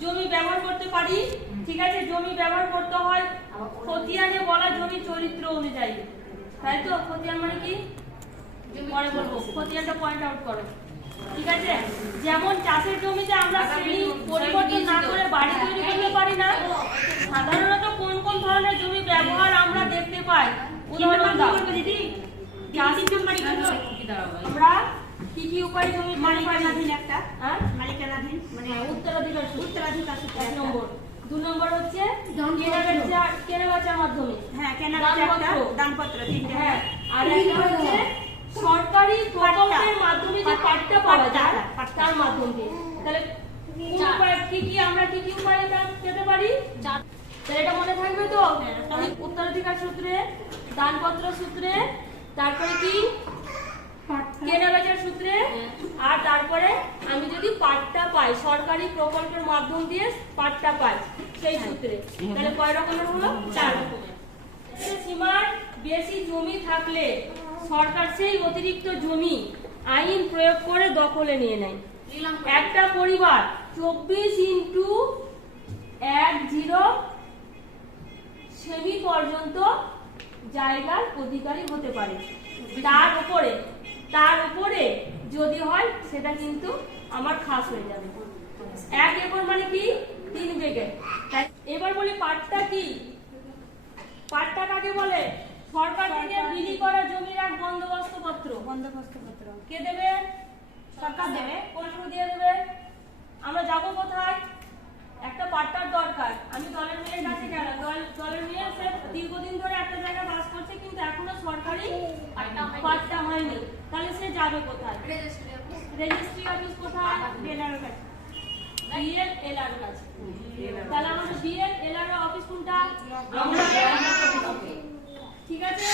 জমি ব্যবহার করতে পারি, ঠিক আছে। জমি ব্যবহার করতে হয় খতিয়ানে বলা জমি চরিত্র অনুযায়ী, তাই তো। খতিয়ান মানে কি পরে বলবো, খতিয়ানটা পয়েন্ট আউট করো, ঠিক আছে। যেমন চাষের জমিতে আমরা শ্রেণী পরিবর্তন না করে বাড়ি তৈরি করতে পারি না। সাধারণত কোন কোন ধরনের জমি ব্যবহার আমরা দেখতে পাই, উদাহরণ দাও দিদি। আমরা কি কি উপায়ে জমি মালিকানাধীন একটা, হ্যাঁ মালিকানাধীন মানে উত্তরাধিকার উত্তরাধিকার সূত্রে 1 নম্বর। 2 নম্বর হচ্ছে কেনাবেচার মাধ্যমে, হ্যাঁ কেনাবেচা, দানপত্র তিনটে। হ্যাঁ আর একটা হচ্ছে সরকারি প্রকল্পের মাধ্যমে যে পাট্টা পাওয়া যায় তার মাধ্যম দিয়ে। তাহলে কি কি আমরা কি কি উপায়ে পেতে পারি, তাহলে এটা মনে থাকবে তো। উত্তরাধিকার সূত্রে, দানপত্র সূত্রে, তারপরে কি কেনাবেচার সূত্রে, আর তারপরে আমি যদি পাট্টা পাই সরকারি প্রকল্পের মাধ্যম দিয়ে পাট্টা পাই সেই সূত্রে। তাহলে কয় রকমের হলো? 4 রকমের। সীমার বেশি জমি থাকলে সরকার সেই অতিরিক্ত জমি আইন প্রয়োগ করে দখলে নিয়ে নেয়। একটা পরিবার 24x10 সেমি পর্যন্ত জায়গার অধিকারী হতে পারে। তার উপরে যদি হয় সেটা কিন্তু আমার খাস হয়ে যাবে। 1 একর মানে কি 3 বিঘে। এবার বলি পাট্টা কি। পাট্টা কাকে বলে? সরকার থেকে বিলি করা জমির এক বন্দোবস্তপত্র। বন্দোবস্তপত্র কে দেবে? সরকার দেবে। কোন দিয়ে দেবে? আমরা যাবো কোথায়? একটা পাট্টার দরকার। আমি দলের মেয়ের কাছে গেলাম, দলের মেয়ে সে দীর্ঘদিন ধরে একটা জায়গায় বাস করছে কিন্তু এখনো সরকারি পাট্টা হয়নি। তাহলে সে যাবে কোথায়? Registry office. কোথায়? এলআরও কাছে, বিএলআরও কাছে। তাহলে আমাদের বিএলআরও অফিস কোনটা? ঠিক আছে।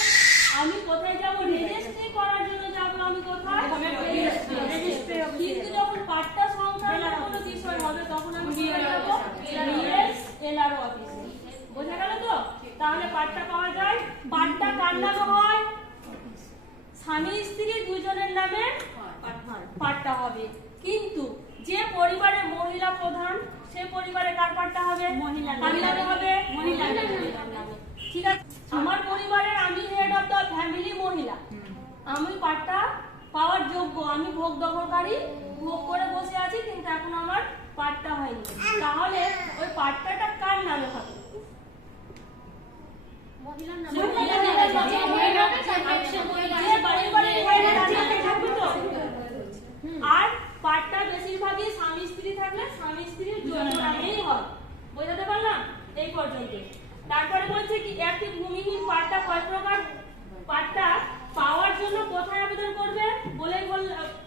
আমি কোথায় যাব? রেজিস্ট্রি করার জন্য যাব। আমি কোথায়? রেজিস্ট্রি। কিন্তু যখন পাট্টা সংক্রান্ত কোনো বিষয় হবে তখন আমি যাব বিএলআরও অফিসে। বোঝা গেল তো? তাহলে পাট্টা পাওয়া যায়। পাট্টা কার নামে হয়? স্বামী স্ত্রী দুজনের নামে পাট্টা হবে। কিন্তু যে পরিবারের মহিলা প্রধান সে পরিবারে কার পাট্টা হবে? মহিলা নামে হবে। মহিলা নামে। ঠিক আছে। আমার পরিবারের আমি হেড অফ দ্য ফ্যামিলি মহিলা, আমি পাট্টা পাওয়ার যোগ্য। আমি ভোগ দখলকারী, ভোগ করে বসে আছি কিন্তু এখন আমার পাট্টা হয়নি। তাহলে ওই পাট্টাটা কার নামে হবে? মহিলার নামে। আর পাট্টা বেশিরভাগই স্বামী স্ত্রী থাকলে স্বামী স্ত্রীর যৌথ নামেই হয়। বোঝাতে পারলাম এই পর্যন্ত। তারপরে বলছে কি একটি ভূমিহীন পাট্টা কয় প্রকার? পাট্টা পাওয়ার জন্য কোথায় আবেদন করবে বলে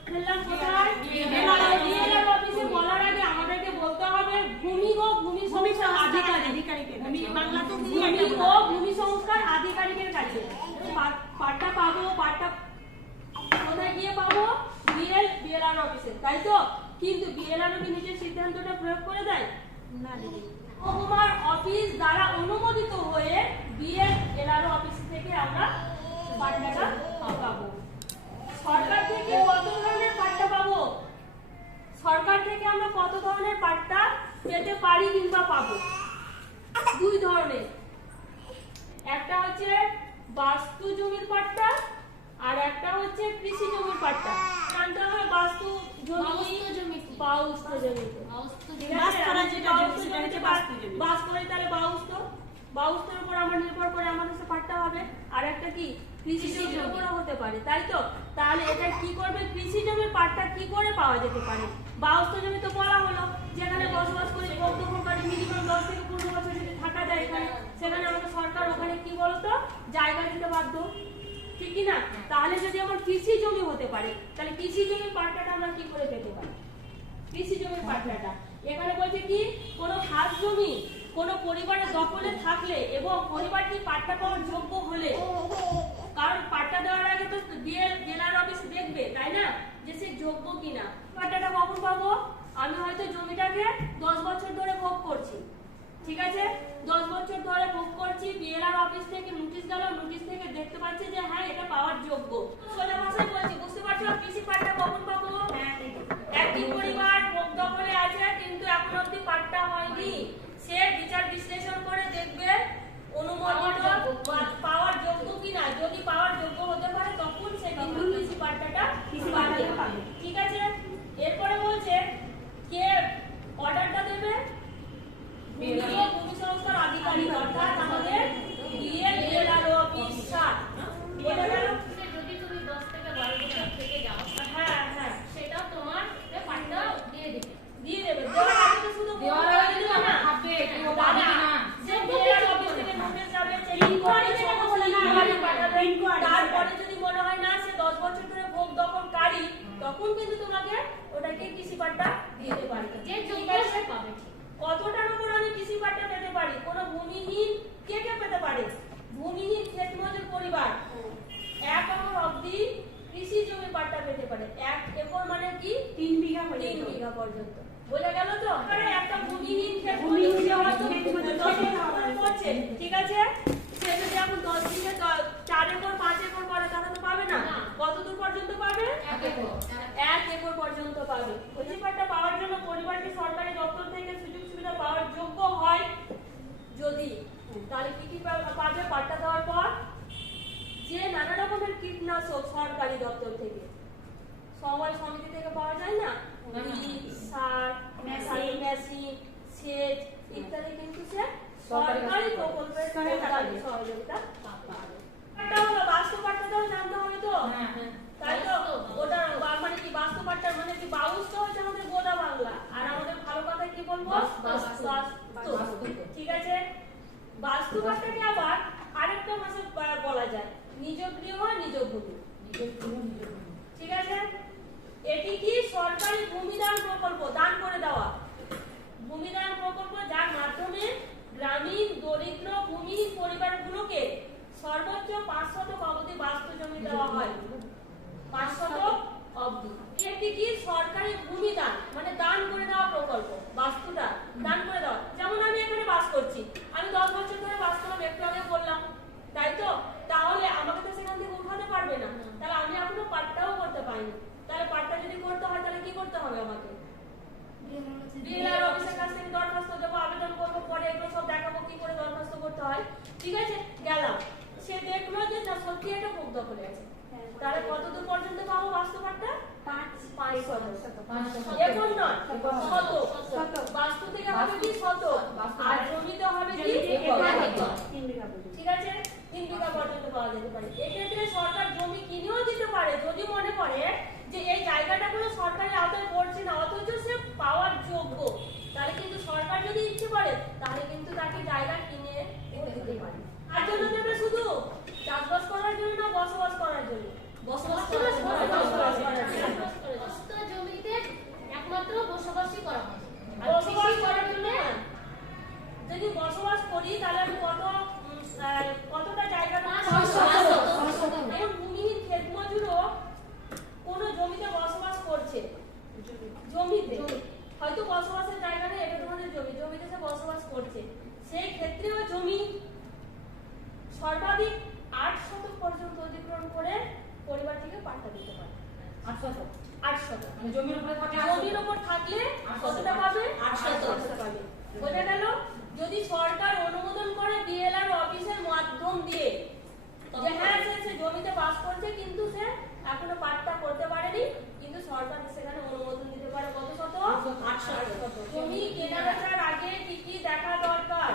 ফেললাম। কোথায়? বিএলআর অফিসে। বলার আগে আমাদেরকে বলতে হবে ভূমি ও ভূমি সংস্কার আধিকারিকের, বাংলাতে ভূমি ও ভূমি সংস্কার আধিকারিকের কাছে পাট্টা পাবো। পাট্টা কোথায় গিয়ে পাবো? বিএলআর অফিসে, তাই তো। কিন্তু বিএলআরও কি নিজের সিদ্ধান্তটা প্রয়োগ করে দেয় না? দিদি মহকুমার অফিস দ্বারা অনুমোদিত হয়ে বিএলআরও অফিস থেকে আমরা পাট্টাটা পাবো। সরকার থেকে কত ধরনের পাট্টা পাবো? সরকার থেকে আমরা কত ধরনের পাট্টা পেতে পারি কিংবা পাবো? 2 ধরনের। একটা হচ্ছে বাস্তু জমির পাট্টা আর একটা হচ্ছে কৃষি জমির পাট্টা। জানতে হবে বাস্তু জমি, বাস্ত জমি। বাস করে তাহলে বাউস্তর উপর আমরা নির্ভর করে আমাদের কাছে পাট্টা হবে। আর একটা কি কৃষি জমির উপরও হতে পারে, তাই তো। তাহলে এটা কি করবে? কৃষি জমির পাট্টা কি করে পাওয়া যেতে পারে? বাউস্তর জমি তো বলা হলো যেখানে বসবাস করে ভোগ দখলকারী মিনিমাম 10 থেকে 15 বছর যদি থাকা যায় এখানে, সেখানে আমাদের সরকার ওখানে কি বলতো জায়গা দিতে বাধ্য, ঠিক কি না? তাহলে যদি আমার কৃষি জমি হতে পারে তাহলে কৃষি জমির পাট্টাটা আমরা কি করে পেতে পারি? কৃষি জমির পাট্টাটা এখানে বলছে কি কোন খাস জমি কোন পরিবারের দখলে থাকলে এবং পরিবারটি পাট্টা পাওয়ার যোগ্য হলে, কারণ পাট্টা দেওয়ার আগে তো বিএলআর অফিস দেখবে তাই না যে সে যোগ্য কিনা। পাট্টাটা কখন পাবো? আমি হয়তো জমিটাকে 10 বছর ধরে ভোগ করছি, ঠিক আছে। 10 বছর ধরে ভোগ করছি, বিএলআর অফিস থেকে নোটিশ গেল, নোটিশ থেকে দেখতে পাচ্ছি যে হ্যাঁ এটা পাওয়ার যোগ্য। সোজা ভাষায় বলছি, বুঝতে পারছো কৃষি পাট্টা কখন পাবো? একটি পরিবার দখলে আছে কিন্তু এখন অবধি পাট্টা হয়নি, সে বিচার বিশ্লেষণ করে দেখবে অনুমোদিত পাওয়ার যোগ্য কিনা। যদি পাওয়ার যোগ্য হতে পারে তখন সে কিন্তু কৃষি পাট্টাটা পাবে। ঠিক আছে, এরপরে বলছে কে অর্ডারটা দেবে? ভূমি সংস্থার আধিকারিক, অর্থাৎ আমাদের বিএলআরও অফিস 7। বলে গেল যদি তুমি 10 থেকে 12 বছর থেকে যাও, হ্যাঁ হ্যাঁ সেটাও তোমার পাট্টা দিয়ে দিবে। দিয়ে দেবে। দেওয়ার আগে তো শুধু দেওয়ার আগে দিবে না, যে বিএলআরও অফিস থেকে নোটিশ যাবে, ইনকোয়ারি যেটা বলে না, ইনকোয়ারি তারপরে যদি মনে হয় না সে 10 বছর ধরে ভোগ দখলকারী, তখন কিন্তু তোমাকে ওটাকে কৃষি পাট্টা দিতে পারে। যে যোগ্য সে পাবে। কতটার উপর আমি কৃষি পাট্টা পেতে পারি? কোন ভূমিহীন কে কে পেতে পারে? ভূমিহীন ক্ষেতমজুর পরিবার 1 একর অবধি কৃষি জমি পাট্টা পেতে পারে। 1 একর মানে কি? 3 বিঘা 3 বিঘা পর্যন্ত। বোঝা গেল তো? আরে একটা ভূমিহীন ভূমিহীন ক্ষেতমজুর করছে, ঠিক আছে, সে যদি এখন 10 বিঘা 4 একর 5 একর করে তাহলে তো পাবে না। কত দূর পর্যন্ত পাবে? 1 একর পর্যন্ত পাবে। কৃষি পাট্টা পাওয়ার জন্য পরিবারটি সরকারি দপ্তর থেকে সুযোগ সুবিধা পাওয়ার যোগ্য হয় যদি, তাহলে কি কি পাবে? পাট্টা দেওয়ার পর যে নানা রকমের কীটনাশক সরকারি দপ্তর থেকে, সমবায় সমিতি থেকে পাওয়া যায় না, সার, মেশিন, সেচ ইত্যাদি কিন্তু সে সরকারি প্রকল্পের সহযোগিতা পাবে। একটা হলো বাস্তব পাট্টাটাও জানতে হবে তো, তাই তো? ওটা মানে কি বাস্তব পাট্টা মানে কি? বাউসটা হচ্ছে আমাদের গোদা বাংলা, আর আমাদের ভালো কথায় কি বলবো? বাস্তু। ঠিক আছে, বাস্তু পাট্টাকে আবার আরেকটা ভাষা বলা যায় নিজ গৃহ নিজ ভূমি। ঠিক আছে, এটি কি সরকারি ভূমিদান প্রকল্প, দান করে দেওয়া ভূমিদান প্রকল্প, যার মাধ্যমে গ্রামীণ দরিদ্র ভূমিহীন পরিবারগুলোকে সর্বোচ্চ 500 অবধি বাস্তু জমি দেওয়া হয়। 500 অবধি। এটি কি সরকারি ভূমিদান মানে দান করে দেওয়া প্রকল্প, বাস্তুটা দান করে দেওয়া। যেমন আমি এখানে বাস করছি, আমি 10 বছর ধরে বাস করলাম, একটু আগে বললাম, তাই তো? তাহলে আমাকে তো সেখান থেকে উঠাতে পারবে না, তাহলে আমি এখনো পাট্টাও করতে পারিনি। তাহলে পাট্টা যদি করতে হয় তাহলে কি করতে হবে? আমাকে বিএলআর অফিসের কাছ থেকে দরখাস্ত দেবো, আবেদন করবো, পরে এগুলো সব দেখাবো কি করে দরখাস্ত করতে হয়। ঠিক আছে, গেলাম, সে দেখলো যে না সত্যি এটা ভোগ দখলে আছে, তাহলে কতদূর পর্যন্ত পাবো বাস্তু পাট্টা? 500। এখন নয়, শত। বাস্তু থেকে হবে কি? শত। আর জমিতে হবে কি? 3 বিঘা পর্যন্ত। ঠিক আছে, 3 বিঘা পর্যন্ত পাওয়া যেতে পারে। এক্ষেত্রে সরকার জমি কিনেও দিতে পারে যদি মনে করে যে এই জায়গাটা কোনো সরকারি আওতায় পড়ছে না অথচ সে পাওয়ার যোগ্য, তাহলে কিন্তু সরকার যদি ইচ্ছে করে তাহলে কিন্তু তাকে জায়গা কিনে দিতে পারে। আর জন্য দেবে শুধু চাষবাস করার জন্য না বসবাস করার জন্য? বসবাস করার জন্য। সমস্ত জমিতে একমাত্র বসবাসই করা হয়। বসবাস করার জন্য যদি বসবাস করি তাহলে আমি কতটা জায়গা? এখন ভূমিহীন ক্ষেতমজুরও কোন জমিতে বসবাস করছে, জমিতে হয়তো বসবাসের জায়গা নেই, এটা তোমাদের জমিতে সে বসবাস করছে, সেই ক্ষেত্রেও জমি সর্বাধিক 8 শতক পর্যন্ত অধিগ্রহণ করে পরিবার থেকে পাট্টা দিতে পারে। 8 শতক জমির উপর থাকলে কতটা পাবে? 8 শতক পাবে। বোঝা গেল? যদি সরকার অনুমোদন করে বিএলআর অফিসের মাধ্যম দিয়ে যে হ্যাঁ সে জমিতে বাস করছে কিন্তু সে এখনো পাট্টা করতে পারেনি, কিন্তু সরকার সেখানে অনুমোদন দিতে পারে। কত শতক? 8 শতক। জমি কেনাবেচার আগে কি কি দেখা দরকার?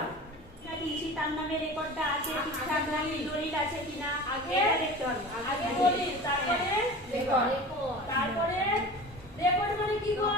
কৃষি তার নামে রেকর্ডটা আছে ঠিকঠাক নাকি, দলিল আছে কিনা আগে দেখতে হবে। আগে দলিল, তারপরে রেকর্ড। তারপরে রেকর্ড মানে কি গো?